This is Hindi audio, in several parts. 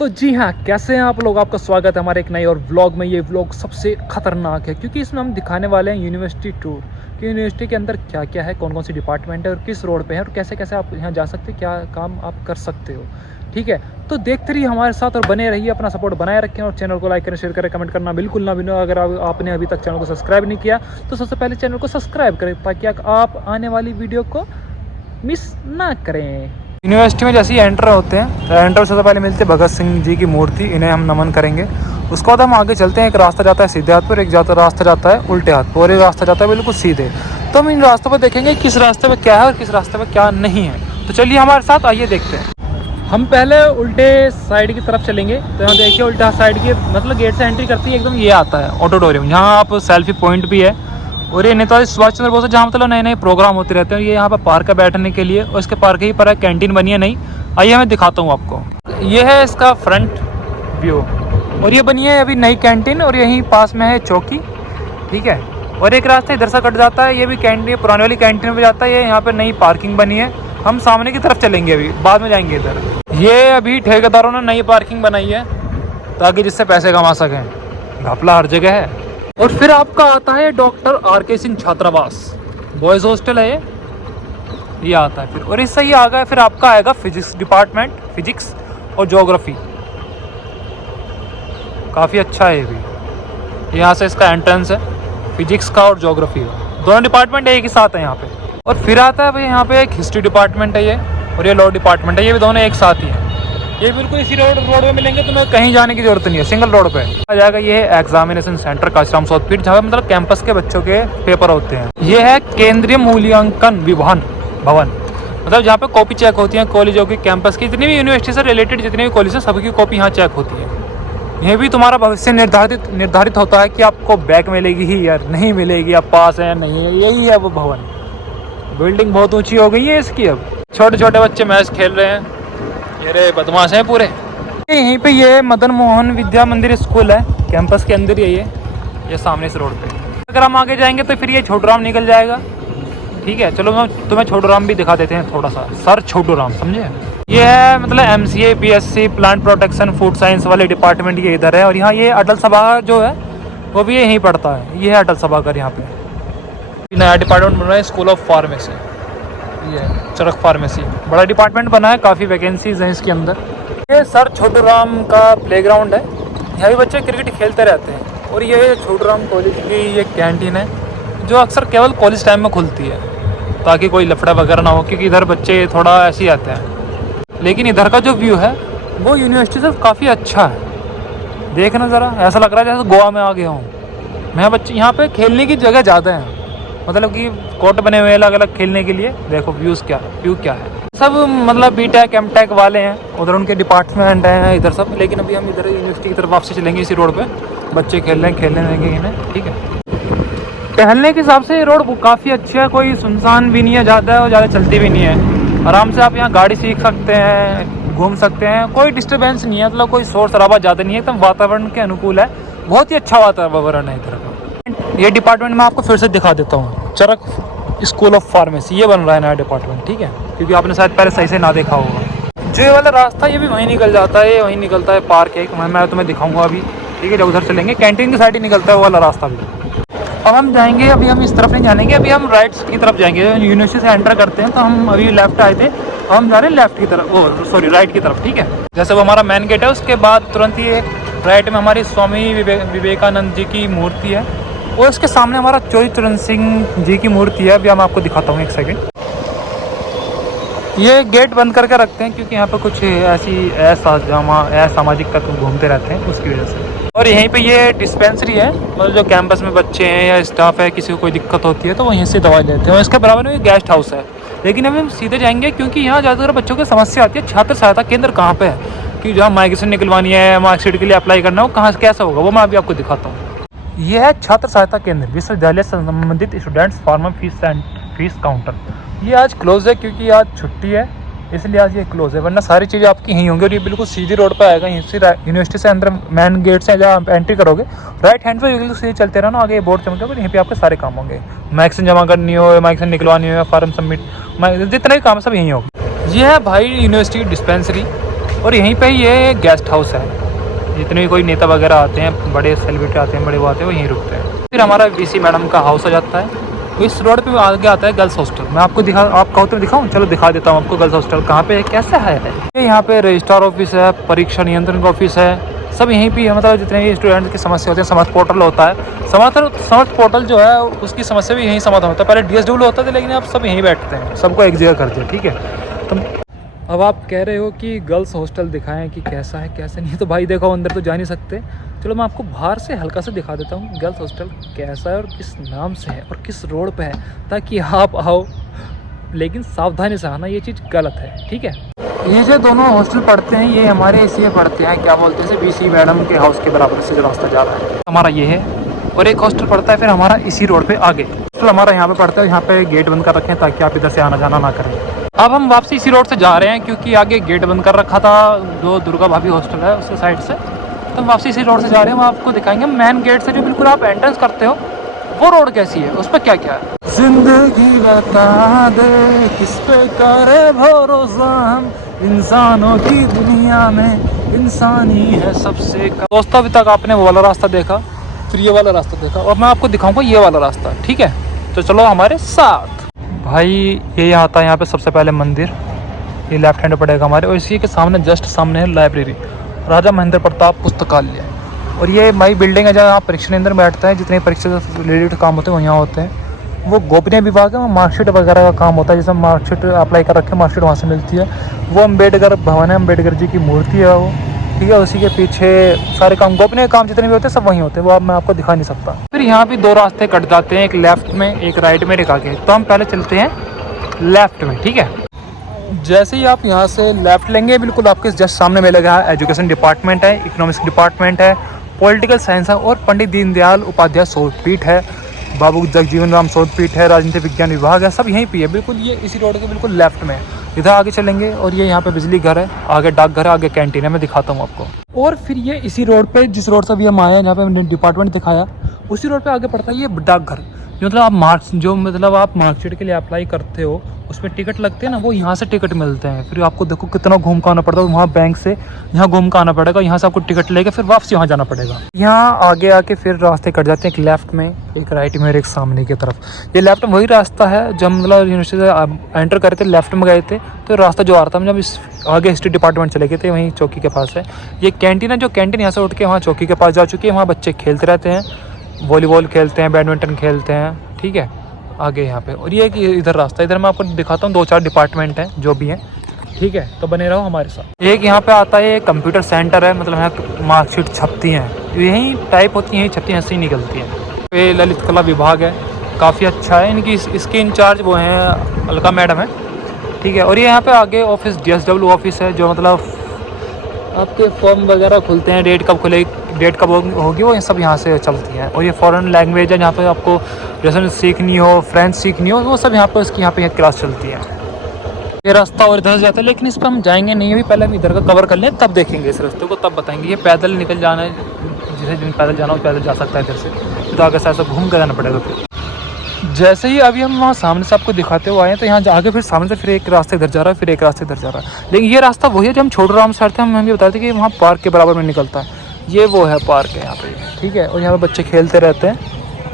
तो जी हाँ, कैसे हैं आप लोग। आपका स्वागत है हमारे एक नए और व्लॉग में। ये व्लॉग सबसे ख़तरनाक है क्योंकि इसमें हम दिखाने वाले हैं यूनिवर्सिटी टूर कि यूनिवर्सिटी के अंदर क्या क्या है, कौन कौन सी डिपार्टमेंट है और किस रोड पे है और कैसे कैसे आप यहाँ जा सकते हैं, क्या काम आप कर सकते हो। ठीक है, तो देखते रहिए हमारे साथ और बने रहिए, अपना सपोर्ट बनाए रखें और चैनल को लाइक करें, शेयर करें, कमेंट करना बिल्कुल ना भूलें। अगर आपने अभी तक चैनल को सब्सक्राइब नहीं किया तो सबसे पहले चैनल को सब्सक्राइब करें ताकि आप आने वाली वीडियो को मिस ना करें। यूनिवर्सिटी में जैसे ही एंटर होते हैं तो एंटर सबसे पहले मिलते हैं भगत सिंह जी की मूर्ति, इन्हें हम नमन करेंगे। उसके बाद हम आगे चलते हैं। एक रास्ता जाता है सीधे हाथ पर, एक रास्ता जाता है उल्टे हाथ पर और एक रास्ता जाता है बिल्कुल सीधे। तो हम इन रास्तों पर देखेंगे किस रास्ते पर क्या है और किस रास्ते पर क्या नहीं है। तो चलिए हमारे साथ आइए देखते हैं। हम पहले उल्टे साइड की तरफ चलेंगे। तो यहाँ देखिए उल्टा साइड की मतलब गेट से एंट्री करती है एकदम ये आता है ऑडिटोरियम, जहाँ आप सेल्फी पॉइंट भी है और ये नेताजी सुभाष चंद्र बोस जहाँ मतलब नए नए प्रोग्राम होते रहते हैं। ये यहाँ पर पार्क है बैठने के लिए और इसके पार्क ही पर है कैंटीन बनी है नई। आइए मैं दिखाता हूँ आपको। ये है इसका फ्रंट व्यू और ये बनी है अभी नई कैंटीन और यहीं पास में है चौकी। ठीक है, और एक रास्ता इधर से कट जाता है, ये भी कैंटीन पुरानी वाली कैंटीन में जाता है। ये यहाँ पर नई पार्किंग बनी है। हम सामने की तरफ चलेंगे, अभी बाद में जाएंगे इधर। ये अभी ठेकेदारों ने नई पार्किंग बनाई है ताकि जिससे पैसे कमा सकें। घपला हर जगह है। और फिर आपका आता है डॉक्टर आर.के. सिंह छात्रावास, बॉयज़ हॉस्टल है ये आता है फिर। और इससे ही आ गया फिर आपका आएगा फिजिक्स डिपार्टमेंट, फिजिक्स और ज्योग्राफी। काफ़ी अच्छा है ये भी। यहाँ से इसका एंट्रेंस है फिजिक्स का और ज्योग्राफी का, दोनों डिपार्टमेंट एक ही साथ है यहाँ पे। और फिर आता है भाई यहाँ पे एक हिस्ट्री डिपार्टमेंट है ये और ये लॉ डिपार्टमेंट है, ये भी दोनों एक साथ ही हैं। ये बिल्कुल इसी रोड में मिलेंगे, तुम्हें कहीं जाने की जरूरत नहीं है, सिंगल रोड पे आ जाएगा। ये है एग्जामिनेशन सेंटर काशीराम सौदपीठ, जहाँ मतलब कैंपस के बच्चों के पेपर होते हैं। ये है केंद्रीय मूल्यांकन विभाग भवन, मतलब जहाँ पे कॉपी चेक होती है कॉलेजों की, कैंपस की, जितनी भी यूनिवर्सिटी से रिलेटेड जितनी भी कॉलेज है सबकी कॉपी यहाँ चेक होती है। ये भी तुम्हारा भविष्य निर्धारित होता है कि आपको बैक मिलेगी ही या नहीं मिलेगी, आप पास है या नहीं है। यही है वो भवन। बिल्डिंग बहुत ऊंची हो गई है इसकी। अब छोटे छोटे बच्चे मैच खेल रहे हैं, ये रे बदमाश हैं पूरे। यहीं पे ये मदन मोहन विद्या मंदिर स्कूल है, कैंपस के अंदर ही है ये सामने इस रोड पे। अगर हम आगे जाएंगे तो फिर ये छोटूराम निकल जाएगा। ठीक है, चलो मैं तुम्हें छोटूराम भी दिखा देते हैं थोड़ा सा। सर छोटूराम समझे, ये है मतलब MCA BSc plant protection food science वाले डिपार्टमेंट ये इधर है। और यहाँ ये अटल सभागार जो है वो भी यहीं पड़ता है, ये है अटल सभागार। यहाँ पे नया डिपार्टमेंट बन रहा है स्कूल ऑफ फार्मेसी, ये चरक फार्मेसी, बड़ा डिपार्टमेंट बना है, काफ़ी वैकेंसीज हैं इसके अंदर। ये सर छोटूराम का प्लेग्राउंड है, यहाँ भी बच्चे क्रिकेट खेलते रहते हैं। और ये छोटूराम कॉलेज की ये कैंटीन है जो अक्सर केवल कॉलेज टाइम में खुलती है ताकि कोई लफड़ा वगैरह ना हो, क्योंकि इधर बच्चे थोड़ा ऐसे ही आते हैं। लेकिन इधर का जो व्यू है वो यूनिवर्सिटी से काफ़ी अच्छा है। देखना ज़रा, ऐसा लग रहा है जैसे गोवा में आ गया हूँ मैं। बच्चे यहाँ पर खेलने की जगह ज़्यादा है, मतलब कि कोर्ट बने हुए अलग अलग खेलने के लिए। देखो व्यू क्या है। सब मतलब BTech MTech वाले हैं, उधर उनके डिपार्टमेंट हैं इधर सब। लेकिन अभी हम इधर यूनिवर्सिटी की तरफ वापसी चलेंगे। इसी रोड पे बच्चे खेलने देंगे इन्हें। ठीक है, टहलने के हिसाब से ये रोड काफ़ी अच्छा है, कोई सुनसान भी नहीं है ज़्यादा और ज़्यादा चलती भी नहीं है। आराम से आप यहाँ गाड़ी सीख सकते हैं, घूम सकते हैं, कोई डिस्टर्बेंस नहीं है, मतलब कोई शोर शराबा ज़्यादा नहीं है, एकदम वातावरण के अनुकूल है। बहुत ही अच्छा वातावरण है इधर का। ये डिपार्टमेंट मैं आपको फिर से दिखा देता हूँ, चरक स्कूल ऑफ फार्मेसी, ये बन रहा है नया डिपार्टमेंट। ठीक है, क्योंकि आपने शायद पहले सही से ना देखा होगा। जो ये वाला रास्ता ये भी वहीं निकल जाता है, वहीं निकलता है पार्क है, मैं तुम्हें दिखाऊंगा अभी। ठीक है, जब उधर चलेंगे कैंटीन की साइड ही निकलता है वो वाला रास्ता भी। अब हम जाएंगे, अभी हम इस तरफ नहीं जानेंगे, अभी हम राइट की तरफ जाएंगे। यूनिवर्सिटी से एंटर करते हैं तो हम अभी लेफ्ट आए थे, हम जा रहे हैं लेफ्ट की तरफ, राइट की तरफ। ठीक है, जैसे वो हमारा मेन गेट है उसके बाद तुरंत ही एक राइट में हमारी स्वामी विवेकानंद जी की मूर्ति है और उसके सामने हमारा चौधरी चरण सिंह जी की मूर्ति है। अभी हम आपको दिखाता हूँ, एक सेकंड। ये गेट बंद करके रखते हैं क्योंकि यहाँ पे कुछ ऐसी असामाजिक तत्व घूमते रहते हैं, उसकी वजह से। और यहीं पे ये डिस्पेंसरी है, मतलब जो कैंपस में बच्चे हैं या स्टाफ है, किसी को कोई दिक्कत होती है तो वहीं से दवाई लेते हैं। और इसके बराबर में गेस्ट हाउस है। लेकिन अभी हम सीधे जाएंगे क्योंकि यहाँ ज़्यादातर बच्चों की समस्या आती है। छात्र सहायता केंद्र कहाँ पे है, कि जहाँ माइग्रेशन निकलवानी है, मार्कशीट के लिए अप्लाई करना हो, कहाँ कैसा होगा वो मैं अभी आपको दिखाता हूँ। यह है छात्र सहायता केंद्र, विश्वविद्यालय से संबंधित स्टूडेंट्स फॉर्म फीस काउंटर। ये आज क्लोज है क्योंकि आज छुट्टी है, इसलिए आज ये क्लोज है, वरना सारी चीज़ें आपकी यहीं होंगी। और ये बिल्कुल सीधी रोड पे आएगा, यहीं से यूनिवर्सिटी से अंदर मेन गेट से जहाँ एंट्री करोगे राइट हैंड पे बिल्कुल सीधे चलते रहना, आगे बोर्ड चमकेगा, यहीं पे आपके सारे काम होंगे। मैक्सिन जमा करनी हो, मैक्सिन निकलवानी हो, फॉर्म सबमिट, जितने भी काम सब यहीं होंगे। ये है भाई यूनिवर्सिटी डिस्पेंसरी, और यहीं पे ये गेस्ट हाउस है, जितने भी कोई नेता वगैरह आते हैं, बड़े सेलिब्रिटी आते हैं, बड़े वो आते हैं, वो यहीं रुकते हैं। फिर हमारा वीसी मैडम का हाउस आ जाता है। तो इस रोड पे आगे आता है गर्ल्स हॉस्टल। मैं आपको आप कहो तो दिखाऊं? चलो दिखा देता हूँ आपको गर्ल्स हॉस्टल कहाँ पे है, कैसा है। यहाँ पे रजिस्ट्रार ऑफिस है, परीक्षा नियंत्रण का ऑफिस है, सब यहीं पे है। मतलब जितने भी स्टूडेंट की समस्या होती है, समर्थ पोर्टल होता है, समर्थ पोर्टल जो है उसकी समस्या भी यहीं समाधान होता है। पहले DSW होता था, लेकिन अब सब यहीं बैठते हैं, सबको एक जगह कर दिया, ठीक है। तो अब आप कह रहे हो कि गर्ल्स हॉस्टल दिखाएं कि कैसा है कैसा नहीं, तो भाई देखो अंदर तो जा नहीं सकते। चलो मैं आपको बाहर से हल्का से दिखा देता हूँ गर्ल्स हॉस्टल कैसा है और किस नाम से है और किस रोड पे है, ताकि आप आओ, लेकिन सावधानी से आना, ये चीज़ गलत है, ठीक है। ये जो दोनों हॉस्टल पढ़ते हैं ये हमारे इसी पढ़ते हैं, क्या बोलते हैं, वीसी मैडम के हाउस के बराबर से जो रास्ता जा रहा है हमारा ये है। और एक हॉस्टल पड़ता है फिर हमारा इसी रोड पे आगे। हॉस्टल हमारा यहाँ पे पड़ता है, यहाँ पे गेट बंद कर रखें ताकि आप इधर से आना जाना ना करें। अब हम वापसी इसी रोड से जा रहे हैं, क्योंकि आगे गेट बंद कर रखा था जो दुर्गा भाभी हॉस्टल है उसके साइड से। तो हम वापसी इसी रोड से जा रहे हैं, वहाँ आपको दिखाएंगे मेन गेट से जो बिल्कुल आप एंट्रेंस करते हो वो रोड कैसी है, उस पर क्या क्या है। जिंदगी बता दे किस पे करे भरोसा, हम इंसानों की दुनिया में इंसानी है सबसे कम। दोस्तों अभी तक आपने वो वाला रास्ता देखा, फिर ये वाला रास्ता देखा, और मैं आपको दिखाऊंगा ये वाला रास्ता, ठीक है। तो चलो हमारे साथ। भाई ये आता है यहाँ पे सबसे पहले मंदिर, ये लेफ्ट हैंड पड़ेगा हमारे, और इसी के सामने जस्ट सामने है लाइब्रेरी, राजा महेंद्र प्रताप पुस्तकालय। और ये माई बिल्डिंग है जहाँ परीक्षा केंद्र बैठता है, जितने परीक्षा से रिलेटेड काम होते हैं वो यहाँ होते हैं। वो गोपनीय विभाग है, वहाँ मार्कशीट वगैरह का काम होता है, जैसे मार्कशीट अप्लाई कर रखे, मार्कशीट वहाँ से मिलती है। वो अम्बेडकर भवन है, अम्बेडकर जी की मूर्ति है वो, ठीक है। उसी के पीछे सारे काम, गोपनीय काम जितने भी होते हैं सब वहीं होते हैं, वो अब मैं आपको दिखा नहीं सकता। फिर यहाँ भी दो रास्ते कट जाते हैं, एक लेफ्ट में एक राइट में, एक आगे। तो हम पहले चलते हैं लेफ्ट में, ठीक है। जैसे ही आप यहाँ से लेफ्ट लेंगे, बिल्कुल आपके जस्ट सामने मिलेगा एजुकेशन डिपार्टमेंट है, इकोनॉमिक्स डिपार्टमेंट है, पॉलिटिकल साइंस है, और पंडित दीनदयाल उपाध्याय शोधपीठ है, बाबू जगजीवन राम शोधपीठ है, राजनीति विज्ञान विभाग है, सब यहीं पे है बिल्कुल। ये इसी रोड के बिल्कुल लेफ्ट में है। इधर आगे चलेंगे और ये यहाँ पे बिजली घर है, आगे डाकघर है, आगे कैंटीन है, मैं दिखाता हूँ आपको। और फिर ये इसी रोड पे, जिस रोड से अभी हम आए हैं, जहाँ पे हमने डिपार्टमेंट दिखाया, उसी रोड पे आगे पड़ता है ये डाकघर। मतलब आप मार्कशीट के लिए अप्लाई करते हो, उसमें टिकट लगते हैं ना, वो यहाँ से टिकट मिलते हैं। फिर आपको देखो कितना घूम का आना पड़ता है, वहाँ बैंक से यहाँ घूम का आना पड़ेगा, यहाँ से आपको टिकट लेके फिर वापस यहाँ जाना पड़ेगा। यहाँ आगे आके फिर रास्ते कट जाते हैं, एक लेफ्ट में, एक राइट में और एक सामने की तरफ। ये लेफ्ट में वही रास्ता है जब मतलब यूनिवर्सिटी से एंटर करे थे, लेफ्ट में गए थे तो रास्ता जो आ रहा था, जब इस आगे हिस्ट्री डिपार्टमेंट चले गए थे, वहीं चौकी के पास है ये कैंटीन है। जो कैंटीन यहाँ से उठ के वहाँ चौकी के पास जा चुकी है, वहाँ बच्चे खेलते रहते हैं, वॉलीबॉल खेलते हैं, बैडमिंटन खेलते हैं, ठीक है, आगे यहाँ पे। और ये कि इधर रास्ता, इधर मैं आपको दिखाता हूँ, 2-4 डिपार्टमेंट हैं जो भी हैं, ठीक है। तो बने रहो हमारे साथ। एक यहाँ पे आता है कंप्यूटर सेंटर है, मतलब यहाँ मार्कशीट छपती हैं, यहीं टाइप होती हैं, यहीं छपती हैं, ऐसे ही निकलती हैं। ये ललित कला विभाग है, काफ़ी अच्छा है। इनकी इसके इंचार्ज वो हैं अलका मैडम है, ठीक है। और ये यहाँ पे आगे ऑफिस DSW ऑफिस है, जो मतलब आपके फॉर्म वगैरह खुलते हैं, डेट कब होगी वो सब यहाँ से चलती है। और ये फॉरेन लैंग्वेज है, जहाँ पे आपको जैसे सीखनी हो, फ्रेंच सीखनी हो, वो सब यहाँ पे इसकी यहाँ पे क्लास चलती है। ये रास्ता और इधर से जाता है, लेकिन इस पर हम जाएंगे नहीं अभी, पहले हम इधर का कवर कर लें, तब देखेंगे इस रास्ते को, तब बताएंगे। ये पैदल निकल जाना है, जिसे पैदल जाना हो पैदल जा सकता है इधर से, तो आगे से ऐसा घूम कर जाना पड़ेगा। फिर जैसे ही अभी हम वहाँ सामने से आपको दिखाते हुए आए हैं, तो यहाँ आगे फिर सामने से फिर एक रास्ता इधर जा रहा है, फिर एक रास्ता इधर जा रहा है। लेकिन ये रास्ता वही है जो हम छोड़ राम से थे, हम ये बताते थे कि वहाँ पार्क के बराबर में निकलता है, ये वो है पार्क है यहाँ पे, ठीक है। और यहाँ पे बच्चे खेलते रहते हैं,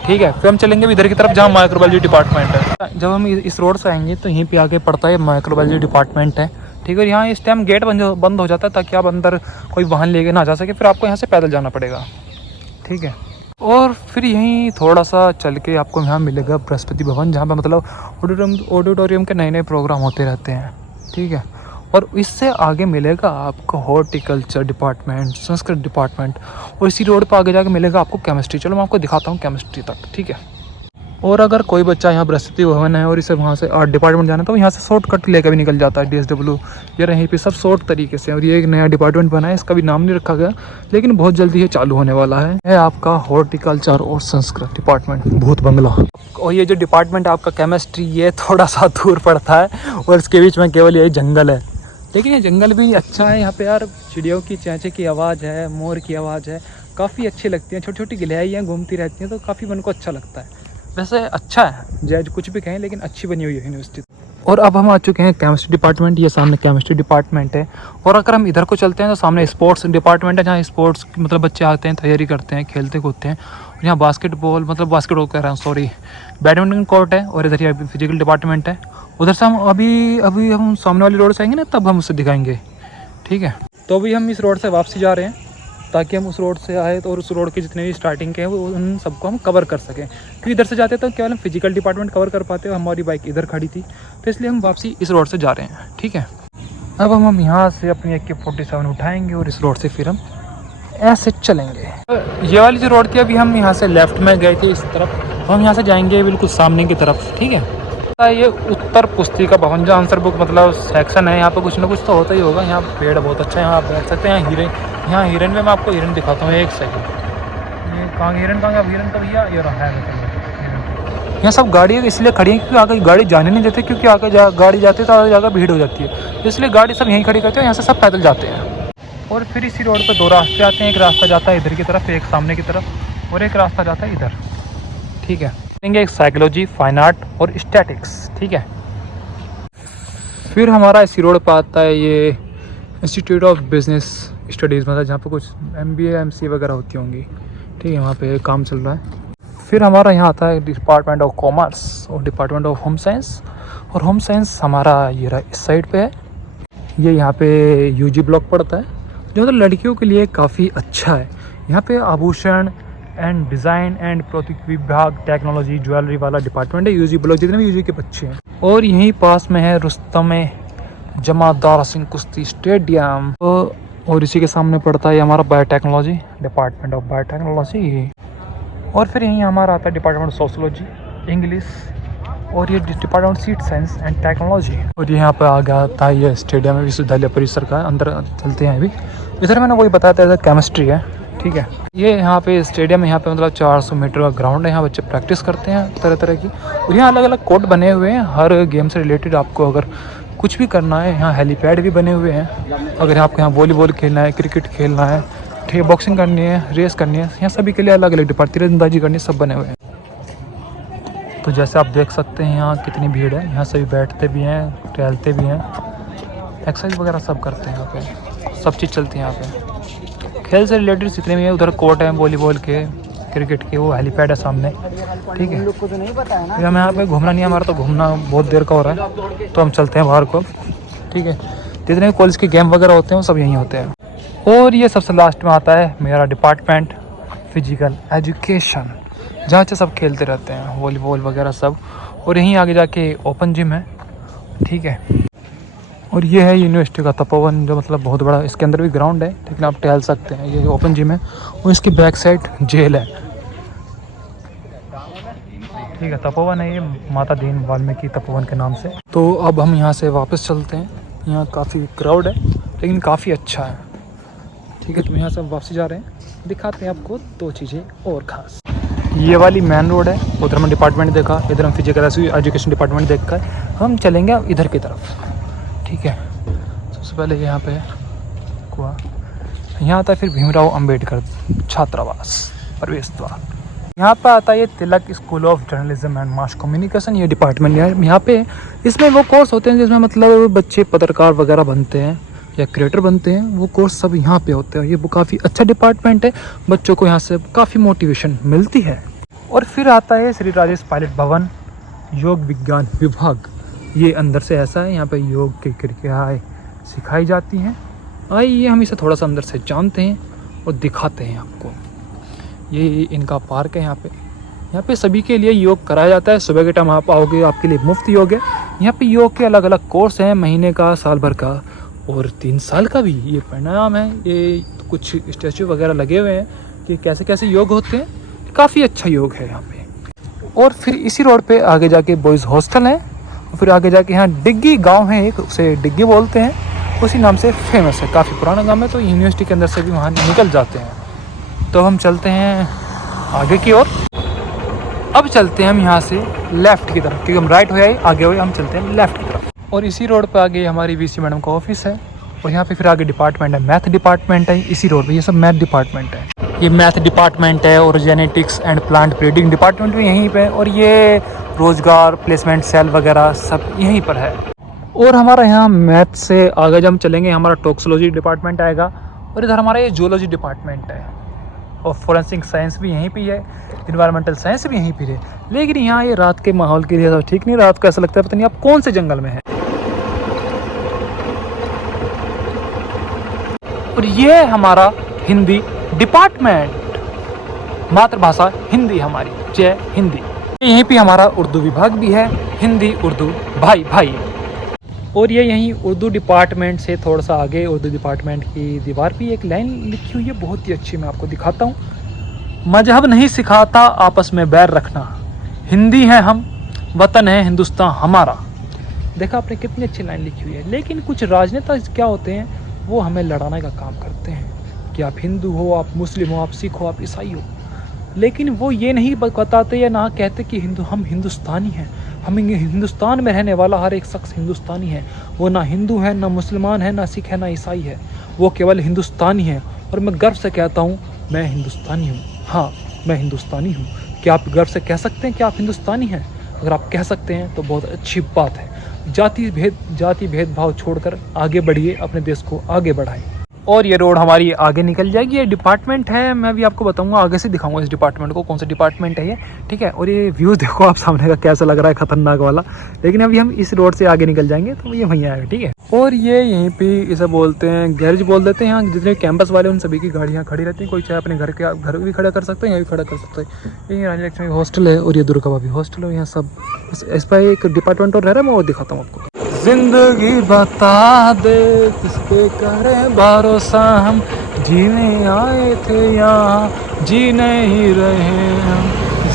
ठीक है। फिर हम चलेंगे इधर की तरफ जहाँ माइक्रोबायोलॉजी डिपार्टमेंट है। जब हम इस रोड से आएंगे तो यहीं पे आगे पड़ता है माइक्रोबायोलॉजी डिपार्टमेंट है, ठीक है। और यहाँ इस टाइम गेट बंद हो जाता है ताकि आप अंदर कोई वाहन लेके ना जा सके, फिर आपको यहाँ से पैदल जाना पड़ेगा, ठीक है। और फिर यहीं थोड़ा सा चल के आपको यहाँ मिलेगा बृहस्पति भवन, जहाँ पे मतलब ऑडिटोरियम के नए प्रोग्राम होते रहते हैं, ठीक है। और इससे आगे मिलेगा आपको हॉर्टिकल्चर डिपार्टमेंट, संस्कृत डिपार्टमेंट, और इसी रोड पर आगे जाके मिलेगा आपको केमिस्ट्री। चलो मैं आपको दिखाता हूँ केमिस्ट्री तक, ठीक है। और अगर कोई बच्चा यहाँ बृहस्पति भवन है और इसे वहाँ से आर्ट डिपार्टमेंट जाना है, तो यहाँ से शॉर्टकट लेकर भी निकल जाता है DSW। ये यहीं पे सब शॉर्ट तरीके से। और ये एक नया डिपार्टमेंट बना है, इसका भी नाम नहीं रखा गया, लेकिन बहुत जल्दी ये चालू होने वाला है आपका हॉर्टिकल्चर और संस्कृत डिपार्टमेंट, भूत बंगला। और ये जो डिपार्टमेंट आपका केमिस्ट्री, ये थोड़ा सा दूर पड़ता है और इसके बीच में केवल यही जंगल है, लेकिन ये जंगल भी अच्छा है। यहाँ पे यार चिड़ियों की चेंचे की आवाज़ है, मोर की आवाज़ है, काफ़ी अच्छी लगती हैं। छोटी छोटी गिलहरियाँ घूमती रहती हैं, तो काफ़ी मन को अच्छा लगता है। वैसे अच्छा है, जैसे कुछ भी कहें, लेकिन अच्छी बनी हुई है यूनिवर्सिटी। और अब हम आ चुके हैं केमिस्ट्री डिपार्टमेंट। ये सामने केमिस्ट्री डिपार्टमेंट है। और अगर हम इधर को चलते हैं तो सामने स्पोर्ट्स डिपार्टमेंट है, जहाँ स्पोर्ट्स मतलब बच्चे आते हैं, तैयारी करते हैं, खेलते कूदते हैं। और यहाँ बास्केटबॉल कह रहा हूँ, सॉरी, बैडमिंटन कोर्ट है। और इधर ये फिजिकल डिपार्टमेंट है। उधर से हम अभी हम सामने वाली रोड से आएंगे ना, तब हम उसे दिखाएंगे, ठीक है। तो अभी हम इस रोड से वापसी जा रहे हैं, ताकि हम उस रोड से आए तो और उस रोड के जितने भी स्टार्टिंग के हैं वो उन सबको हम कवर कर सकें। क्योंकि इधर से जाते तो केवल हम फिजिकल डिपार्टमेंट कवर कर पाते, हमारी बाइक इधर खड़ी थी, तो इसलिए हम वापसी इस रोड से जा रहे हैं, ठीक है। अब हम यहाँ से अपनी AK-47 उठाएंगे और इस रोड से फिर हम ऐसे चलेंगे। ये वाली जो रोड थी, अभी हम यहाँ से लेफ्ट में गए थे इस तरफ, तो हम यहाँ से जाएंगे बिल्कुल सामने की तरफ, ठीक है। ये उत्तर पुस्तिका भवन जो आंसर बुक मतलब सेक्शन है, यहाँ पे कुछ ना कुछ तो होता ही होगा। यहाँ पेड़ बहुत अच्छा है, यहाँ आप बैठ सकते हैं। यहाँ हिरन में मैं आपको हिरन दिखाता हूँ, एक सेकंड। ये कहाँ हिरन का भैया, ये रहा है। यहाँ सब गाड़ी इसलिए खड़ी है क्योंकि आगे गाड़ी जाने नहीं देते, क्योंकि आगे गाड़ी जाती है तो आगे जाकर भीड़ हो जाती है, इसलिए गाड़ी सब यहीं खड़ी करते हैं। यहाँ से सब पैदल जाते हैं। और फिर इसी रोड पर 2 रास्ते आते हैं। एक रास्ता जाता है इधर की तरफ, एक सामने की तरफ, और एक रास्ता जाता है इधर, ठीक है। एक साइकोलॉजी, फाइन आर्ट और स्टैटिक्स, ठीक है। फिर हमारा इसी रोड पर आता है ये इंस्टीट्यूट ऑफ बिजनेस स्टडीज़, मतलब जहाँ पे कुछ MBA MCA वगैरह होती होंगी, ठीक है। वहाँ पे काम चल रहा है। फिर हमारा यहाँ आता है डिपार्टमेंट ऑफ कॉमर्स और डिपार्टमेंट ऑफ होम साइंस। और होम साइंस हमारा ये रहा इस साइड पे है। ये यहाँ पे UG ब्लॉक पड़ता है, जो मतलब लड़कियों के लिए काफ़ी अच्छा है। यहाँ पे आभूषण एंड डिज़ाइन एंड प्रौद्योगिकी विभाग, टेक्नोलॉजी, ज्वेलरी वाला डिपार्टमेंट है, UG ब्लॉक, जितने भी UG के बच्चे हैं। और यहीं पास में है रुस्तम जमादार सिंह कुश्ती स्टेडियम, और इसी के सामने पड़ता है हमारा बायोटेक्नोलॉजी, डिपार्टमेंट ऑफ बायोटेक्नोलॉजी। और फिर यहीं हमारा आता है डिपार्टमेंट ऑफ सोशोलॉजी, इंग्लिश, और ये department seat science and technology. और यहाँ पे आ गया था ये स्टेडियम विश्वविद्यालय परिसर का, अंदर चलते हैं अभी। इधर मैंने वही बताया था, इधर केमिस्ट्री है, ठीक है। ये यहाँ पे स्टेडियम है, यहाँ पे मतलब 400 मीटर का ग्राउंड है। यहाँ बच्चे प्रैक्टिस करते हैं तरह तरह की। और यहाँ अलग अलग कोर्ट बने हुए हैं हर गेम से रिलेटेड। आपको अगर कुछ भी करना है, यहाँ हेलीपैड भी बने हुए हैं। अगर आपको यहाँ वॉलीबॉल खेलना है, क्रिकेट खेलना है, ठीक है, बॉक्सिंग करनी है, रेस करनी है, यहाँ सभी के लिए अलग अलग डिपार्टमेंट, तीरंदाजी करनी है, सब बने हुए हैं। तो जैसे आप देख सकते हैं यहाँ कितनी भीड़ है। यहाँ सभी बैठते भी हैं, टहलते भी हैं, एक्सरसाइज वगैरह सब करते हैं। यहाँ पे सब चीज़ चलती है। यहाँ पे खेल से रिलेटेड जितने भी हैं, उधर कोर्ट है वॉलीबॉल के, क्रिकेट के, वो हेलीपैड है सामने, ठीक है। हमें यहाँ पे घूमना नहीं है, हमारा तो घूमना बहुत देर का हो रहा है, तो हम चलते हैं बाहर को, ठीक है। जितने भी कॉलेज के गेम वगैरह होते हैं वो सब यहीं होते हैं। और ये सबसे लास्ट में आता है मेरा डिपार्टमेंट फिजिकल एजुकेशन, जहाँ से सब खेलते रहते हैं वॉलीबॉल वगैरह सब। और यहीं आगे जाके ओपन जिम है, ठीक है। और ये है यूनिवर्सिटी का तपोवन, जो मतलब बहुत बड़ा, इसके अंदर भी ग्राउंड है, लेकिन आप टहल सकते हैं। ये ओपन जिम है और इसकी बैक साइड जेल है, ठीक है। तपोवन है ये, माता दीन वाल्मीकि तपोवन के नाम से। तो अब हम यहाँ से वापस चलते हैं। यहाँ काफ़ी क्राउड है, लेकिन काफ़ी अच्छा है, ठीक है। तो यहाँ से वापसी जा रहे हैं, दिखाते हैं आपको 2 चीज़ें और ख़ास। ये वाली मेन रोड है, उधर हम डिपार्टमेंट देखा, इधर हम फिजिकल एजुकेशन डिपार्टमेंट देखकर हम चलेंगे इधर की तरफ, ठीक है। सबसे पहले यहाँ पे कुआ, यहाँ आता है फिर भीमराव अंबेडकर छात्रावास प्रवेश द्वार। यहाँ पे आता है ये Tilak school of journalism and mass communication, ये डिपार्टमेंट है। यहाँ पे इसमें वो कोर्स होते हैं जिसमें मतलब बच्चे पत्रकार वगैरह बनते हैं या क्रिएटर बनते हैं, वो कोर्स सब यहाँ पे होते हैं। ये वो काफ़ी अच्छा डिपार्टमेंट है, बच्चों को यहाँ से काफ़ी मोटिवेशन मिलती है। और फिर आता है श्री राजेश पायलट भवन, योग विज्ञान विभाग। ये अंदर से ऐसा है, यहाँ पे योग की क्रियाएँ सिखाई जाती हैं। आइए हम इसे थोड़ा सा अंदर से जानते हैं और दिखाते हैं आपको। ये इनका पार्क है। यहाँ पे सभी के लिए योग कराया जाता है। सुबह के टाइम आप आओगे, आपके लिए मुफ्त योग है। यहाँ पे योग के अलग अलग कोर्स हैं, महीने का, साल भर का और 3 साल का भी। ये परिणाम है, ये कुछ स्टैचू वगैरह लगे हुए हैं कि कैसे कैसे योग होते हैं। काफ़ी अच्छा योग है यहाँ पे। और फिर इसी रोड पे आगे जाके बॉयज़ हॉस्टल है, और फिर आगे जाके यहाँ डिग्गी गांव है एक, उसे डिग्गी बोलते हैं, उसी नाम से फेमस है। काफ़ी पुराना गांव है, तो यूनिवर्सिटी के अंदर से भी वहाँ निकल जाते हैं। तो हम चलते हैं आगे की ओर। अब चलते हैं हम यहाँ से लेफ़्ट की तरफ, क्योंकि हम राइट हो आए, आगे हुए हम चलते हैं लेफ़्ट की तरफ। और इसी रोड पर आगे हमारी VC मैडम का ऑफिस है, और यहाँ पे फिर आगे डिपार्टमेंट है, मैथ डिपार्टमेंट है। इसी रोड पे ये सब मैथ डिपार्टमेंट है। ये मैथ डिपार्टमेंट है, और genetics and plant breeding department भी यहीं पे। और ये रोजगार प्लेसमेंट सेल वगैरह सब यहीं पर है। और हमारा यहाँ मैथ से आगे जब हम चलेंगे हमारा टॉक्सोलॉजी डिपार्टमेंट आएगा, और इधर हमारा ये जूलॉजी डिपार्टमेंट है, और फोरेंसिक साइंस भी यहीं पे है, इन्वायरमेंटल साइंस भी यहीं पे है। लेकिन यहाँ ये रात के माहौल के लिए ठीक नहीं, रात को ऐसा लगता है पता नहीं आप कौन से जंगल में है। और ये हमारा हिंदी डिपार्टमेंट, मातृभाषा हिंदी हमारी, जय हिंदी। यहीं पे हमारा उर्दू विभाग भी है, हिंदी उर्दू भाई भाई। और ये यहीं उर्दू डिपार्टमेंट से थोड़ा सा आगे उर्दू डिपार्टमेंट की दीवार पे एक लाइन लिखी हुई है बहुत ही अच्छी, मैं आपको दिखाता हूँ। मजहब नहीं सिखाता आपस में बैर रखना, हिंदी है हम, वतन है हिंदुस्तान हमारा। देखा आपने कितनी अच्छी लाइन लिखी हुई है। लेकिन कुछ राजनेता क्या होते हैं, वो हमें लड़ाने का काम करते हैं कि आप हिंदू हो, आप मुस्लिम हो, आप सिख हो, आप ईसाई हो। लेकिन वो ये नहीं बताते या ना कहते कि हम हिंदुस्तानी हैं, हम हिंदुस्तान में रहने वाला हर एक शख्स हिंदुस्तानी है। वो ना हिंदू है, ना मुसलमान है, ना सिख है, ना ईसाई है, वो केवल हिंदुस्तानी है। और मैं गर्व से कहता हूँ मैं हिंदुस्तानी हूँ। हाँ, मैं हिंदुस्तानी हूँ। क्या आप गर्व से कह सकते हैं कि आप हिंदुस्तानी हैं? अगर आप कह सकते हैं तो बहुत अच्छी बात है। जाति भेदभाव छोड़कर आगे बढ़िए, अपने देश को आगे बढ़ाएं। और ये रोड हमारी आगे निकल जाएगी, ये डिपार्टमेंट है, मैं भी आपको बताऊंगा, आगे से दिखाऊंगा इस डिपार्टमेंट को कौन सा डिपार्टमेंट है ये, ठीक है। और ये व्यू देखो आप सामने का कैसा लग रहा है, खतरनाक वाला। लेकिन अभी हम इस रोड से आगे निकल जाएंगे तो ये वहीं आएगा, ठीक है। और ये यहीं पे इसे बोलते हैं गैरेज बोल देते हैं। यहाँ जितने कैंपस वाले उन सभी की गाड़ियाँ खड़ी रहती हैं, कोई चाहे अपने घर भी खड़ा कर सकते हैं, यहाँ भी खड़ा कर सकते हैं। ये रानी लक्ष्मी हॉस्टल है और ये दुर्गा भाभी हॉस्टल है। यहाँ सब इस पर एक डिपार्टमेंट और रह रहा है, मैं और दिखाता हूँ आपको। जिंदगी बता दे किस पे करें भरोसा, हम जीने आए थे यहाँ जी नहीं रहे हम,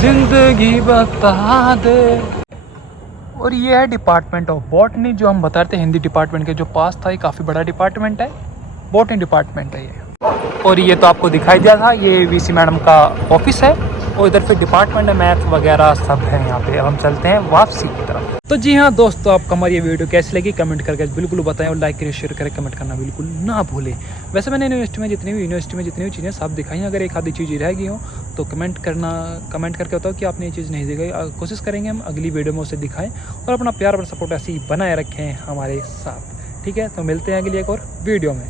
जिंदगी बता दे। और ये है डिपार्टमेंट ऑफ बॉटनी, जो हम बता रहे थे हिंदी डिपार्टमेंट के जो पास था। ये काफ़ी बड़ा डिपार्टमेंट है, बॉटनी डिपार्टमेंट है ये। और ये तो आपको दिखाई दिया था, ये वीसी मैडम का ऑफिस है, और इधर फिर डिपार्टमेंट है, मैथ वगैरह सब है यहाँ पे। अब हम चलते हैं वापसी की तरफ। तो जी हाँ दोस्तों, आपको हमारी ये वीडियो कैसी लगी कमेंट करके बिल्कुल बताएं, और लाइक करें, शेयर करें, कमेंट करना बिल्कुल ना भूलें। वैसे मैंने यूनिवर्सिटी में जितनी भी चीज़ें सब दिखाई, अगर एक आधी चीज़ रह गई हो तो कमेंट करके बताओ कि आपने ये चीज़ नहीं दिखाई। कोशिश करेंगे हम अगली वीडियो में उसे दिखाएं, और अपना प्यार और सपोर्ट ऐसे ही बनाए रखें हमारे साथ, ठीक है। तो मिलते हैं अगली एक और वीडियो में।